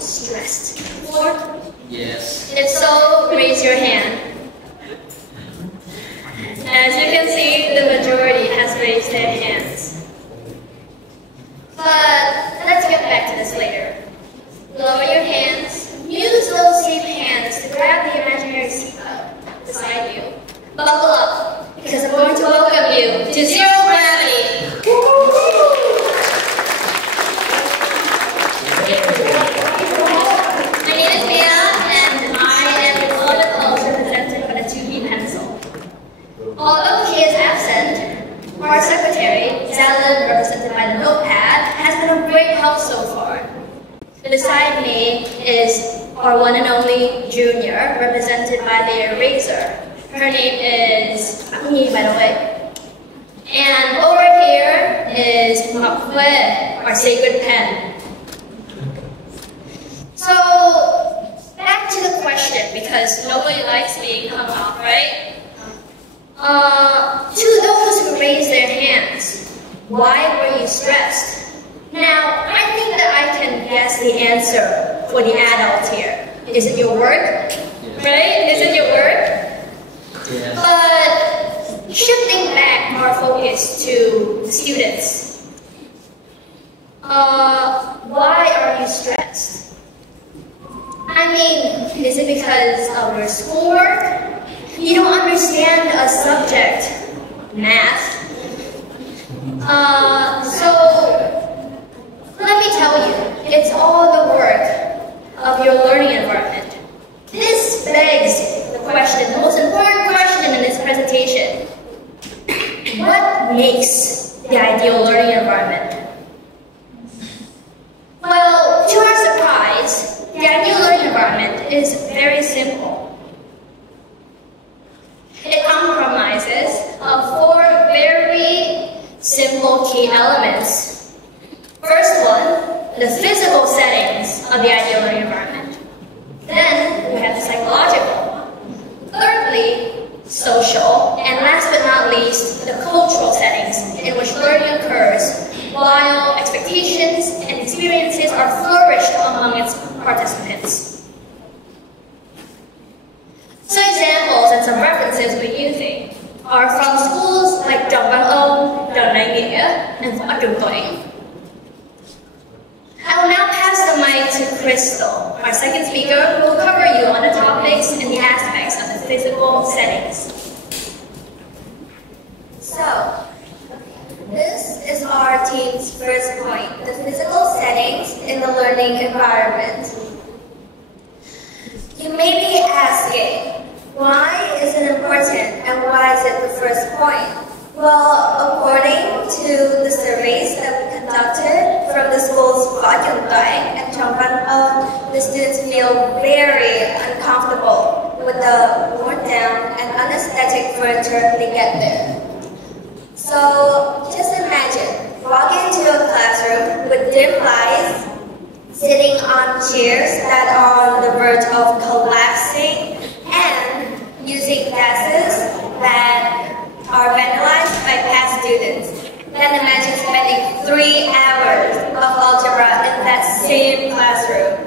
stressed before? Yes. If so, raise your hand. As you can see, the majority has raised their hands. But let's get back to this later. Lower your hands. Use those same hands to grab the imaginary seatbelt beside you. Buckle up, because I'm going to welcome you to zero gravity. My name is Mia, and I am the beloved host represented by the 2B pencil. Although she is absent, our secretary, Gia Linh, represented by the notepad, has been of great help so far. Beside me is our one and only junior, represented by the eraser. Her name is Bảo Nhi, by the way. And over here is Ngọc Khuê, our sacred pen. So, back to the question, because nobody likes being hung off, right? To those who raised their hands, why were you stressed? Now, I think that I can guess the answer for the adult here. Is it your work? Right? Is it your work? Yes. But shifting back our focus to the students, why are you stressed? I mean, is it because of your schoolwork? You don't understand a subject, math. So let me tell you, it's all the work of your learning environment. This begs the question, the most important question in this presentation. What makes the ideal learning environment? Well, to our surprise, the ideal learning environment is very simple. It compromises of 4 very simple key elements. First one, the physical settings of the ideal learning environment. Then we have the psychological. Thirdly, social. And last but not least, the cultural settings in which learning occurs while expectations and experiences are flourished among its participants. Some examples and some references we're using are from schools like Trần Văn Âu, Trần Đại Nghĩa, and Võ Trường Toản. I will now pass the mic to Crystal, our second speaker, who will cover you on the topics and the aspects of the physical settings. So, this is our team's first point, the physical settings in the learning environment. You may be asking, why is it important and why is it the first point? Well, according to the surveys that we conducted from the schools Võ Trường Toản and Trần Văn Âu, the students feel very uncomfortable with the worn down and unaesthetic furniture they get there. So, just imagine walking into a classroom with dim lights, sitting on chairs that are on the verge of collapsing, and using classes that are vandalized by past students. Then imagine spending 3 hours of algebra in that same classroom.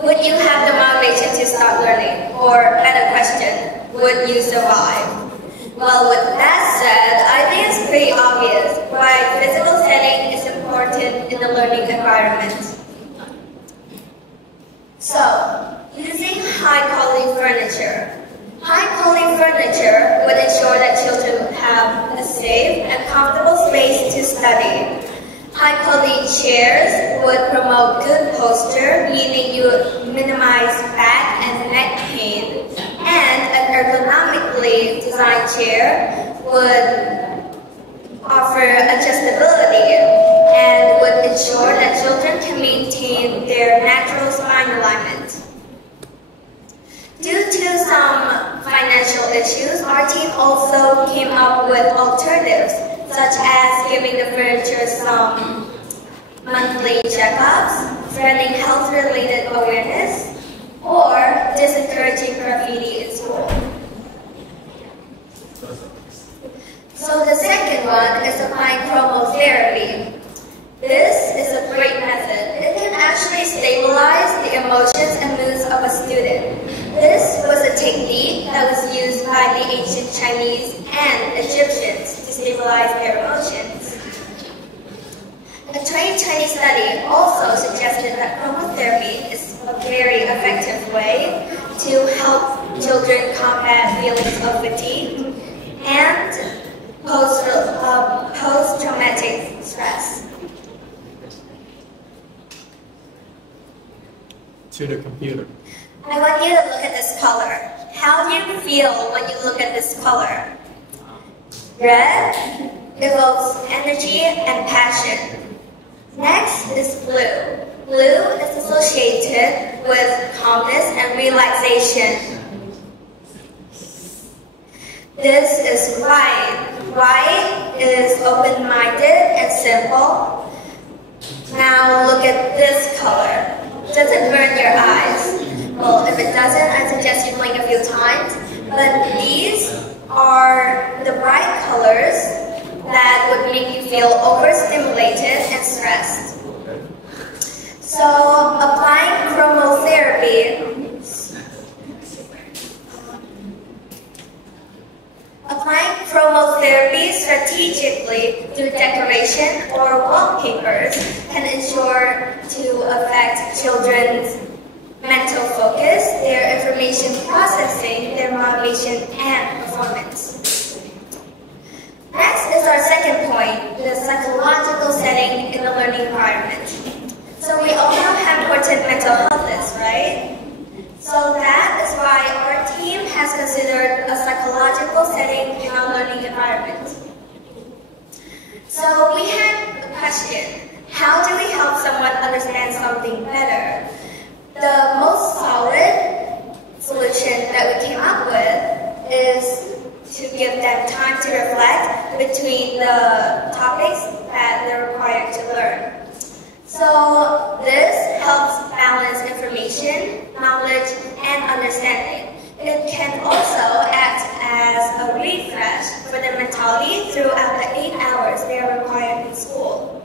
Would you have the motivation to start learning? Or, better question, would you survive? Well, with that said, I think it's pretty obvious why physical setting is important in the learning environment. So, using high-quality furniture. High-quality furniture would ensure that children would have a safe and comfortable space to study. High-quality chairs would promote good posture, meaning you would minimize back and neck pain. And an ergonomically designed chair would offer adjustability and would ensure that children can maintain their natural spine alignment. Due to some financial issues, our team also came up with alternatives, such as giving the furniture some monthly checkups, spreading health-related awareness, or disencouraging graffiti in school. So the second one is applying chromotherapy. This is a great method. It can actually stabilize technique that was used by the ancient Chinese and Egyptians to stabilize their emotions. A 2020 study also suggested that chromotherapy is a very effective way to help children combat feelings of fatigue and post-traumatic stress. To the computer. I want you to look at this color. How do you feel when you look at this color? Red evokes energy and passion. Next is blue. Blue is associated with calmness and relaxation. This is white. White is open-minded and simple. Now look at this color. Does it burn your eyes? Well, if it doesn't, I suggest you blink a few times. But these are the bright colors that would make you feel overstimulated and stressed. So, applying chromotherapy strategically through decoration or wallpapers can ensure to affect children's mental focus, their information processing, their motivation, and performance. Next is our second point, the psychological setting in the learning environment. So we all know how important mental health is, right? So that is why our team has considered a psychological setting in our learning environment. So we had a question, how do we help someone understand something better? The most solid solution that we came up with is to give them time to reflect between the topics that they're required to learn. So this helps balance information, knowledge, and understanding. It can also act as a refresh for their mentality throughout the 8 hours they are required in school.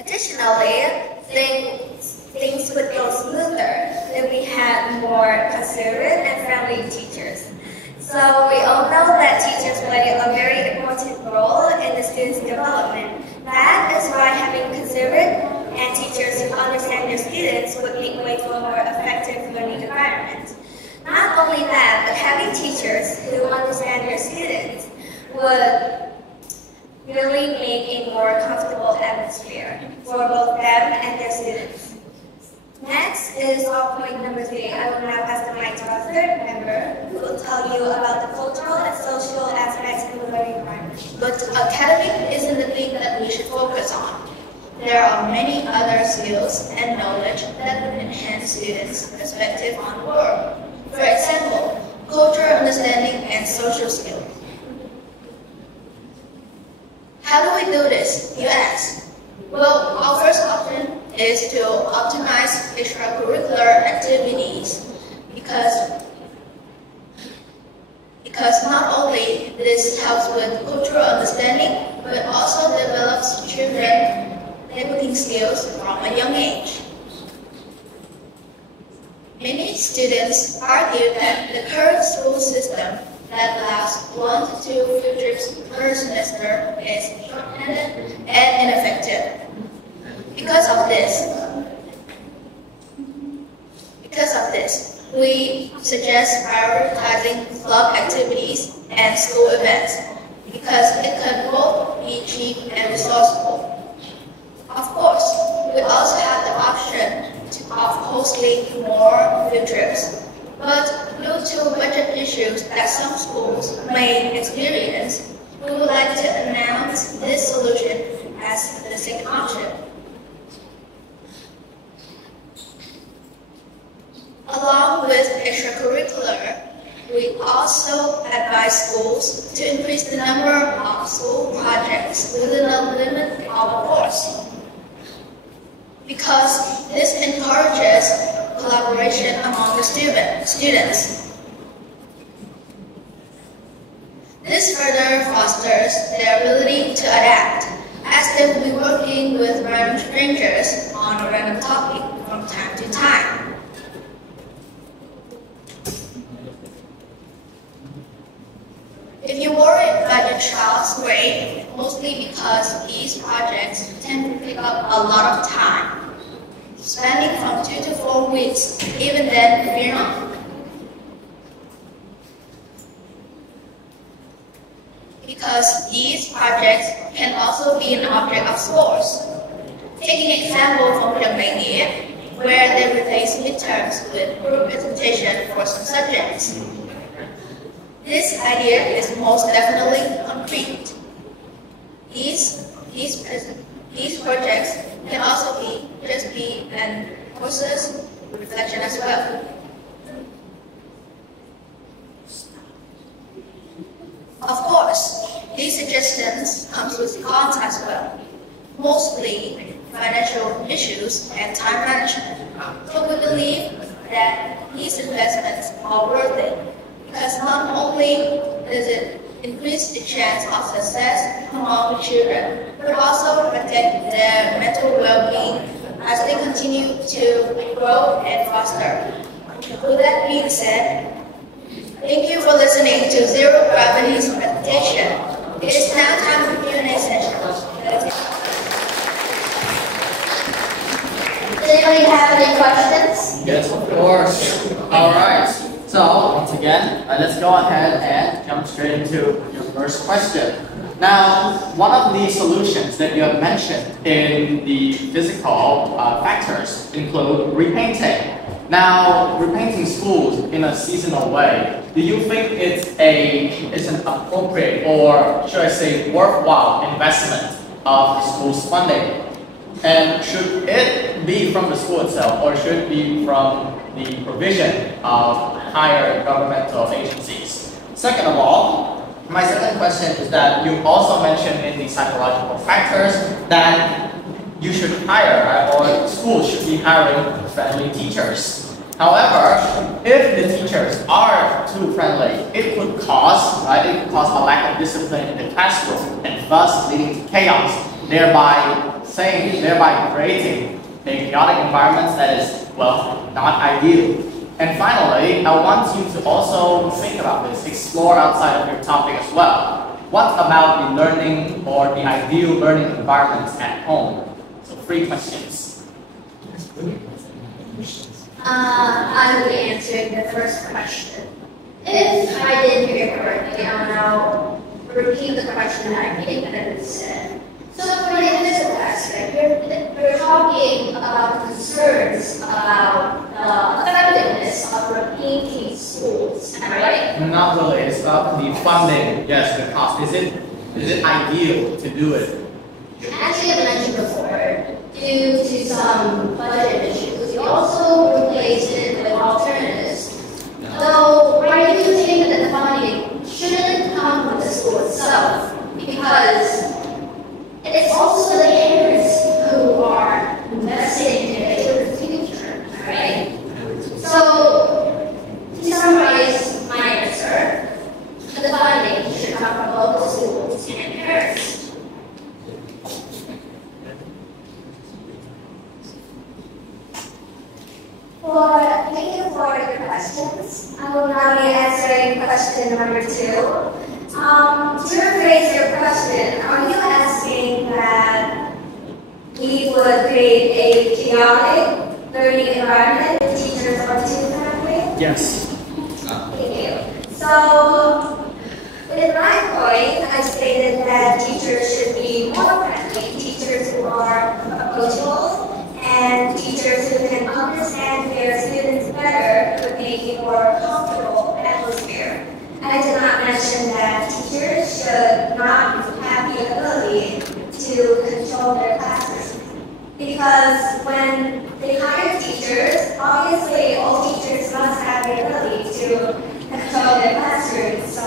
Additionally, things would go smoother if we had more considerate and friendly teachers. So we all know that teachers play a very important role in the students' development. That is why having considerate and teachers who understand their students would make way for a more effective learning environment. Not only that, but having teachers who understand their students would really make a more comfortable atmosphere for both them and their students. Next is our point number 3. I will now pass the mic to our third member who will tell you about the cultural and social aspects of the learning environment. But academic isn't the thing that we should focus on. There are many other skills and knowledge that would enhance students' perspective on the world. For example, cultural understanding and social skills. How do we do this, you ask? Well, our first option is to optimize extracurricular activities because not only this helps with cultural understanding, but also develops children debating skills from a young age. Many students argue that the current school system that allows 1 to 2 field trips per semester is short-handed and ineffective. Because of this, we suggest prioritizing club activities and school events because it can both be cheap and resourceful. Of course, we also have the option of hosting more field trips. But due to budget issues that some schools may experience, we would like to announce this solution as the second option. Along with extracurricular, we also advise schools to increase the number of school projects within the limit of a course, because this encourages collaboration among the students. This further fosters their ability to adapt, as they will be working with random strangers on a random topic from time to time. a child's grade, mostly because these projects tend to take up a lot of time, spending from 2 to 4 weeks, even then if you're not. Because these projects can also be an object of scores. Taking an example from Nguyệt Mai, where they replace midterms with group presentation for some subjects. This idea is most definitely concrete. These projects can also just be an process reflection as well. Of course, these suggestions come with cons as well, mostly financial issues and time management. But we believe that these investments are worth it because not only does it increase the chance of success among the children, but also protect their mental well-being as they continue to grow and foster. With that being said, thank you for listening to Zero Gravity's presentation. It is now time for Q&A session. Does anybody have any questions? Yes, of course. All right. So once again, let's go ahead and jump straight into your first question. Now, one of the solutions that you have mentioned in the physical factors include repainting. Now, repainting schools in a seasonal way, do you think it's an appropriate, or should I say worthwhile investment of the school's funding? And should it be from the school itself, or should it be from the provision of higher governmental agencies? Second of all, my second question is that you also mentioned in the psychological factors that you should hire, right, or schools should be hiring friendly teachers. However, if the teachers are too friendly, it could cause a lack of discipline in the classroom and thus leading to chaos, thereby creating a chaotic environment that is, well, not ideal. And finally, I want you to also think about this, explore outside of your topic as well. What about the learning or the ideal learning environments at home? So 3 questions. I will be answering the first question. If I didn't hear you correctly, I'll now repeat the question that I think that it said. So for the physical aspect, we're talking about concerns about the effectiveness of repainting schools, am I right? Not really, it's about the funding, yes, the cost. Is it ideal to do it? As you mentioned before, due to some budget issues, we also replaced it with alternatives. Though I do think that the funding shouldn't come from the school itself, because it's also the parents who are investing in their children's future, right? So, to summarize my answer, the funding should come from both the schools and parents. Thank you for your questions. I will now be answering question number 2. To rephrase your question, are you asking that we would create a chaotic learning environment if teachers are too friendly? Yes. Thank you. So, in my point, I stated that teachers should be more friendly, teachers who are approachable, and teachers who can understand their students better would make a more comfortable atmosphere. I did not mention that teachers should not have the ability to control their classes. Because when they hire teachers, obviously all teachers must have the ability to control their classrooms. So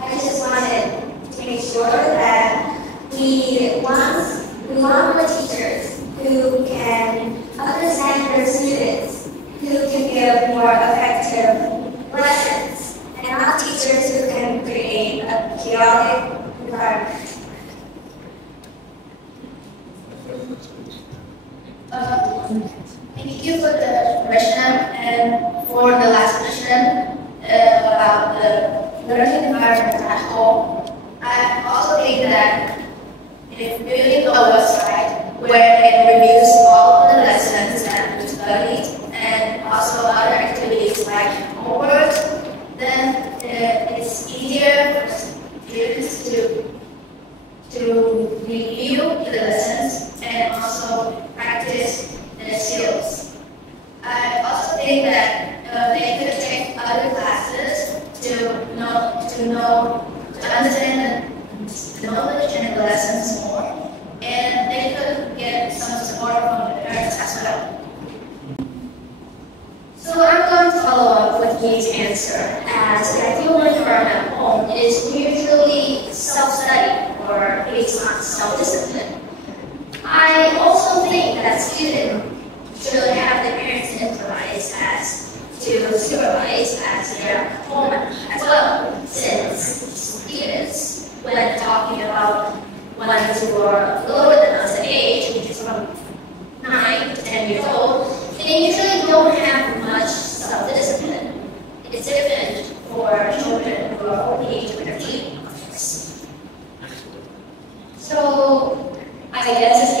I just wanted to make sure that we want the teachers who can understand their students, who can give more effective lessons, and not teachers who can create a chaotic environment. Thank you for the question, and for the last question about the learning environment at home. think that if building a website where it reviews all the lessons that we studied and also other activities like homework, then it's easier for students to review the lessons and also practice their skills. I also think that they could take other classes to understand the knowledge and the lessons more, and they could get some support from the parents as well. So I'm going to follow up with Yi's answer, as the ideal learning environment at home is usually self-study or based on self-discipline. I also think that students should have their parents supervise as their home as well, since students, when talking about ones who are lower than us in age, which is from 9 to 10 years old, they usually don't have much self-discipline. It's different for children who are only age 13. So I guess